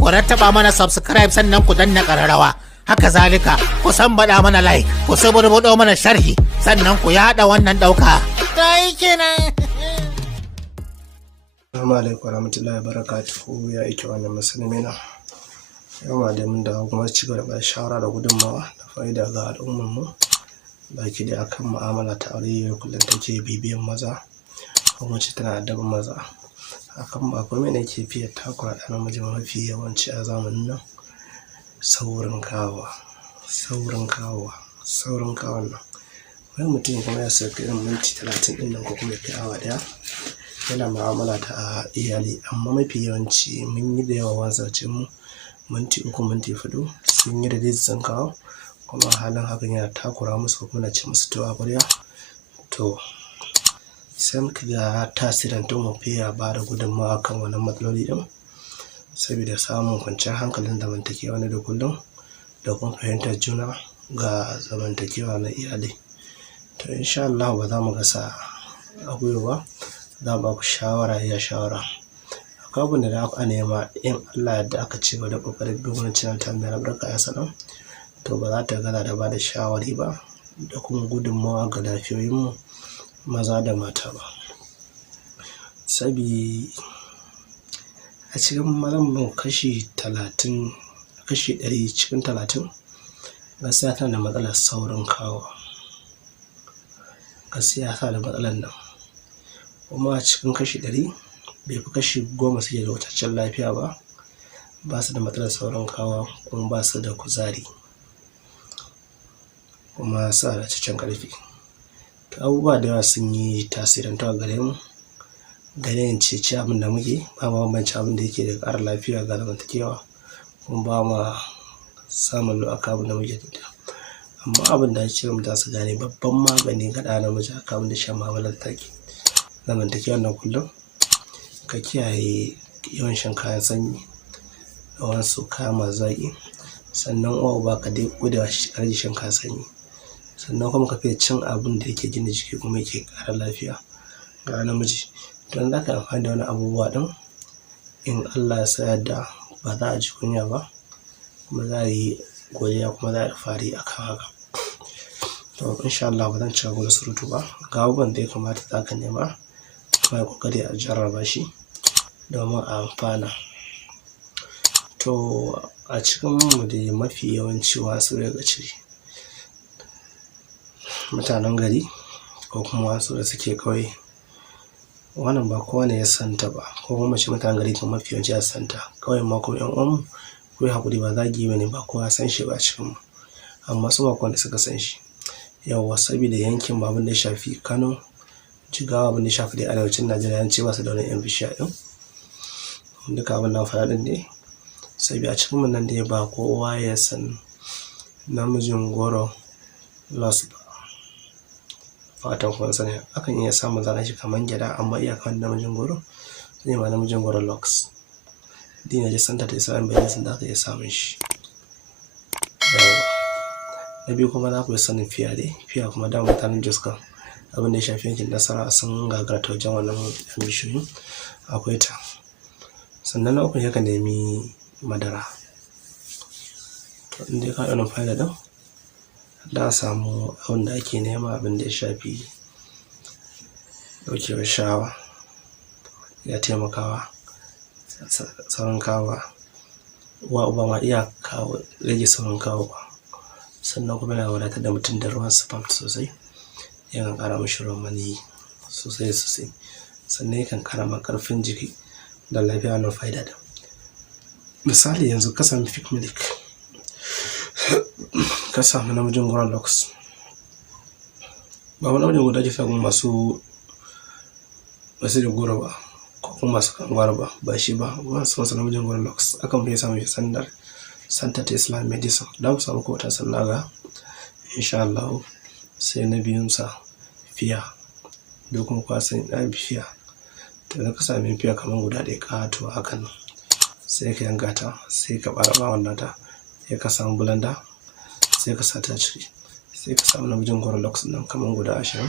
ku rattaba mana subscribe sannan ku danna ƙararrawa. Haka zalika ku baɗa mana like, ku suburbuɗo mana sharhi sannan ku yaɗa wannan ɗauka. Ta yi kenan. Assalamu alaikum warahmatullahi wabarakatuhu, ya ike wannan musulmina. Yau ma dai mun dawo kuma ci gaba da shawara da gudunmawa da fa'ida ga al'ummar mu baki da akan mu'amala ta aure kullum take bibiyan maza ko wacce tana addaban maza. Hakan ba komai ne ke fiye takura da namiji mafi yawanci a zamanin nan. Saurin kawowa nan. Wai mutum kuma ya saka irin minti 30 ɗin nan ko kuma ya kai awa ɗaya yana mu'amala ta iyali, amma mafi yawanci mun yi da yawa wasarcin mu minti 3 minti 4 sun yi da sun kawo, kuma halin hakan yana takura musu kuma na ce musu to a ƙwarya. To sai muka ga tasirin mu fiye ba da gudunmawa kan wannan matsaloli ɗin saboda samun kwanciyar hankalin zamantakewa na da kullum da kuma fahimtar juna ga zamantakewa na iyali. To insha Allah ba za mu gasa a gwiwa ba, za mu ba ku shawara. Akwai abin da aka nema in Allah yadda aka ce da ƙoƙarin dogon channel ta mai albarka ya sanar, to ba za ta gaza da ba da shawari ba da kuma gudunmawa ga lafiyoyinmu maza da mata ba. Sabi a cikin mazan mu kashi 100 cikin 30 gaskiya tana da matsalar saurin kawo. Gaskiya tana da matsalar nan, kuma a cikin kashi 100 bai fi kashi 10 suke da wataccen lafiya ba su da matsalar saurin kawo, kuma ba su da kuzari, kuma su da cikin ƙarfi. To abubuwa da yawa sun yi tasirantuwa gare mu, gare yin cece abin da muke ba ma bambanci abin da yake da ƙara lafiya ga zamantakewa, kuma ba ma samun lo'aka abin da muke tafiya. Amma abin da ake mu su gane babban magani ga ɗa namiji aka abin da shan mu'amalar take zamantakewa na kullum. Ka kiyaye yawan shan kayan sanyi da wasu kaya masu zaƙi, sannan ba ka dai gudawa rage shan kayan sanyi, sannan kuma ka fiye cin abin da yake gina jiki kuma yake ƙara lafiya ga namiji. Don za ka amfani da wani abubuwa ɗin in Allah ya sa yadda ba za a ji kunya ba, kuma za a yi godiya kuma za a yi fari a kan haka. To insha Allah ba zan ci gaba da surutu ba, ga abubuwan da ya kamata za ka nema kuma ƙoƙari a jarraba shi domin a amfana. To a cikin mu da mafi yawanci wasu daga ciki mutanen gari ko kuma wasu da suke ƙauye, wannan ba kowane ya santa ba, ko kuma mace mutanen gari kuma mafi yawanci ya santa. Ƙauyen ma kuma ƴan uwanmu ko ya haƙuri ba zagi bane, ba kowa san shi ba cikin mu, amma su ba kowanne suka san shi. Yawwa saboda yankin ba abin da ya shafi Kano, Jigawa, abin da ya shafi da arewacin Najeriya yanci ba su da wani ƴan bishiya ɗin. Duka abin da faɗa ɗin ne saboda a cikin mu nan dai ba kowa ya san namijin goro loss ba. Fatan kun sani akan iya samun zanen shi kamar gyada, amma iyakan namijin goro zai ma namijin goro locks. Dina ji santa ta Islam bai sun da aka iya samun shi. Na biyu kuma za ku yi sanin fiya kuma da mutanen Jos kan abin da ya shafi yankin Nasara sun gagara ta wajen wannan yan bishiyu akwai ta. Sannan na uku ya ka nemi madara. To inda ya kawo wannan fa'ida ɗin da a samu abin da ake nema, abin da ya shafi ɗaukewar shawa, ya taimakawa saurin kawo uba ma iya kawo rage saurin kawo ba. Sannan kuma yana wadatar da mutum da ruwan sperm sosai, yakan ƙara mashi ruwan maniyyi sosai. Sannan yakan ƙara ma ƙarfin jiki da lafiya na fa'ida da. Misali yanzu ka sami fik milk, ka samu namijin goro locks, ba wani namijin goro ake samun masu da goro ba ko kuma masu kangwar ba shi ba. Wasu namijin goro locks akan bai samun shi Santa ta Islam Medicine, da ku samu kowata sannan ga insha Allah. Sai na biyunsa fiya, da kuma kwasan fiya. To da ka sami fiya kamar guda ɗaya ƙato hakan, sai ka yanka ta, sai ka ɓara ɓawon nata, sai ka samu blender, sai ka sa ta ciki, sai ka samu namijin goro locks nan kamar guda 20,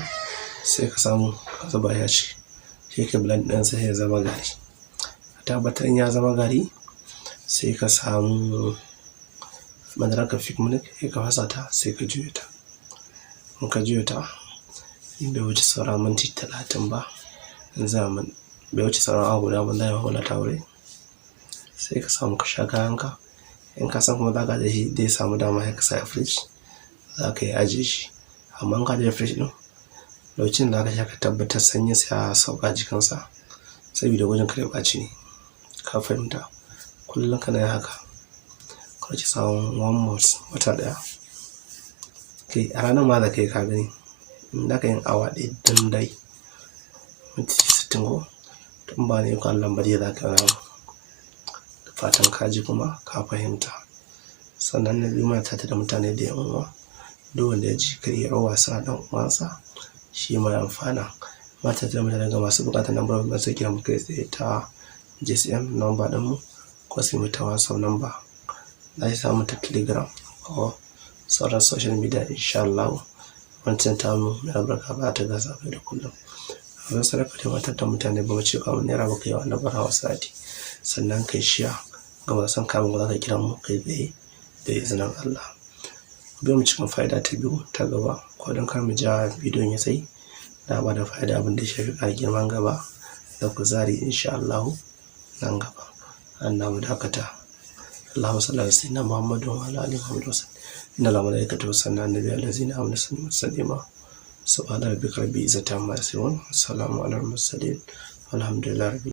sai ka samu ka zuba ya ciki, sai ka blend ɗin sai ya zama gari. A tabbatar in ya zama gari sai ka samu madara ka fik milk sai ka fasa ta sai ka juya ta. In ka juya ta bai wuce sauran minti 30 ba, bai wuce sauran awa guda ba zai mauna ta wuri, sai ka samu ka sha kayanka. In ka san kuma za ka shi zai samu dama sai ka sa a fridge, za ka yi ajiye shi. Amma in ka ajiye fridge ɗin lokacin da ka sha ka tabbatar sanyin sai a sauka jikinsa, saboda wajen kare ɓaci ne. Ka fahimta? Kullum kana yin haka ka ci tsawon 1 month, wata ɗaya. Kai a ranar ma da kai ka gani in da ka yin awa ɗaya don dai minti 60 ko tun ba ne kan lambar za ka yi. Da fatan ka ji kuma ka fahimta. Sannan na biyu mata da mutane da yan uwa, duk wanda ya ji kar ya rawa sa dan uwansa shi mai amfana. Mata da mutane ga masu bukatar lambar mu sai kira mu kai tsaye ta GSM number din mu, ko sai mu ta WhatsApp number. Za ki samu ta Telegram ko sauran social media insha Allah. Wancan tamu mai albarka ba ta gaza da kullum. Abin sarrafa da matar da mutane ba mu ce kamun naira ba kai wa na barawa sati. Sannan kai shiya ga masu kamun za ka kira mu kai tsaye da izinin Allah. Bai mu cikin fa'ida ta biyu ta gaba, ko don kar mu ja bidiyon ya tsayi, da ba da fa'ida abin da ya shafi ƙara girman gaba da kuzari insha Allah nan gaba. Allah mu dakata. Allahumma salli ala sayyidina Muhammad wa ala alihi wa sallam. Inna la malaikatahu yusalluna ala nabiyyi allazina amanu sallima. Subhana rabbika rabbil izzati amma yasifun. Assalamu ala al mursalin. Alhamdulillahi rabbil